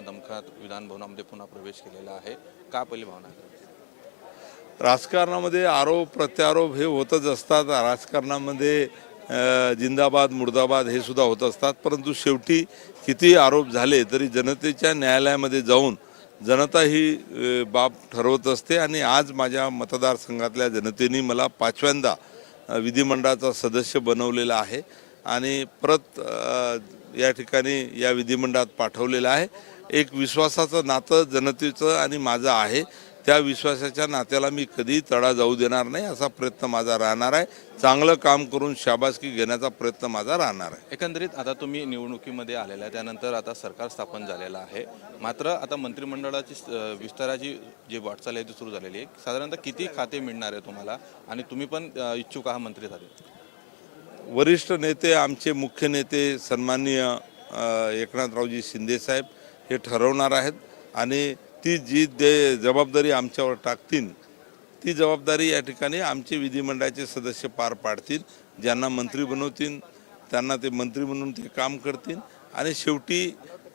पुन्हा दमखात विधानभवनामध्ये पुन्हा प्रवेश केलेला आहे. का पहिली भावना आहे? राजकारणामध्ये आरोप प्रत्यारोप हे होतच असतात. राजकारणामध्ये जिंदाबाद मुर्दाबाद हे सुद्धा होत असतात. परंतु शेवटी किती आरोप झाले तरी जनतेच्या न्यायालयामध्ये जाऊन जनता ही बाब ठरवत असते. आणि आज माझ्या मतदारसंघातल्या जनतेने मला पाचव्यांदा विधिमंडळाचा सदस्य बनवलेला आहे. आणि परत या ठिकाणी या विधिमंडळात पाठवलेलं आहे. एक विश्वासाचं नातं जनतेचं आणि माझं आहे. त्या विश्वासाच्या नात्याला मी कधी तडा जाऊ देणार नाही असा प्रयत्न माझा राहणार आहे. चांगलं काम करून शाबासकी घेण्याचा प्रयत्न माझा राहणार आहे. एकंदरीत आता तुम्ही निवडणुकीमध्ये आलेला आहे त्यानंतर आता सरकार स्थापन झालेलं आहे. मात्र आता मंत्रिमंडळाची विस्ताराची जी वाटचाल आहे ती सुरू झालेली आहे. साधारणतः किती खाते मिळणार आहे तुम्हाला? आणि तुम्ही पण इच्छुक आहात मंत्री झाले. वरिष्ठ नेते आमचे मुख्य नेते सन्माननीय एकनाथरावजी शिंदेसाहेब हे ठरवणार आहेत आणि ती जी दे जबाबदारी आमच्यावर टाकतील ती जबाबदारी या ठिकाणी आमचे विधिमंडळाचे सदस्य पार पाडतील ज्यांना मंत्री बनवतील त्यांना ते मंत्री म्हणून ते काम करतील आणि शेवटी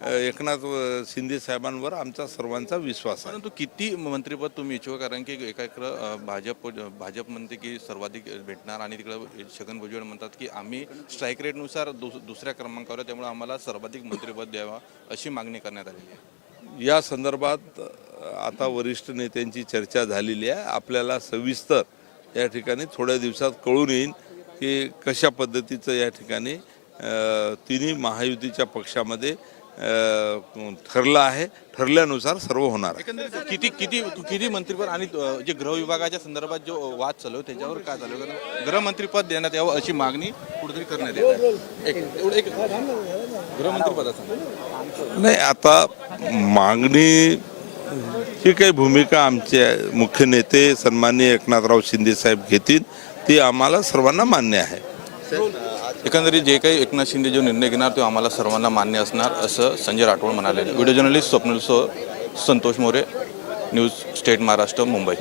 एकनाथ शिंदे साहेबांवर आमचा सर्वांचा विश्वास आहे. परंतु किती मंत्रीपद तुम्ही इच्छुक? कारण की एका इकडं भाजप भाजप म्हणते की सर्वाधिक भेटणार आणि तिकडं छगन भुजबळ म्हणतात की आम्ही स्ट्राईक रेटनुसार दुस दुसऱ्या क्रमांकावर आहे, त्यामुळे आम्हाला सर्वाधिक मंत्रीपद द्यावा अशी मागणी करण्यात आलेली आहे. या संदर्भात आता वरिष्ठ नेत्यांची चर्चा झालेली आहे. आपल्याला सविस्तर या ठिकाणी थोड्या दिवसात कळून येईल की कशा पद्धतीचं या ठिकाणी तिन्ही महायुतीच्या पक्षामध्ये ठरलं आहे. ठरल्यानुसार सर्व होणार आहे. किती किती किती मंत्रीपद आणि जे गृह विभागाच्या संदर्भात जो वाद चालू त्याच्यावर काय झालं कारण गृहमंत्रीपद देण्यात यावं अशी मागणी कुठेतरी करण्यात येत एक एक गृहमंत्रीपदाचा नाही आता मागणी ही काही भूमिका आमचे मुख्य नेते सन्माननीय एकनाथराव शिंदे साहेब घेतील ती आम्हाला सर्वांना मान्य आहे. एकंदरीत जे काही एकनाथ शिंदे जो निर्णय घेणार तो आम्हाला सर्वांना मान्य असणार असं संजय राठोड म्हणाले. व्हिडिओ जर्नलिस्ट स्वप्नील सो संतोष मोरे न्यूज स्टेट महाराष्ट्र मुंबई.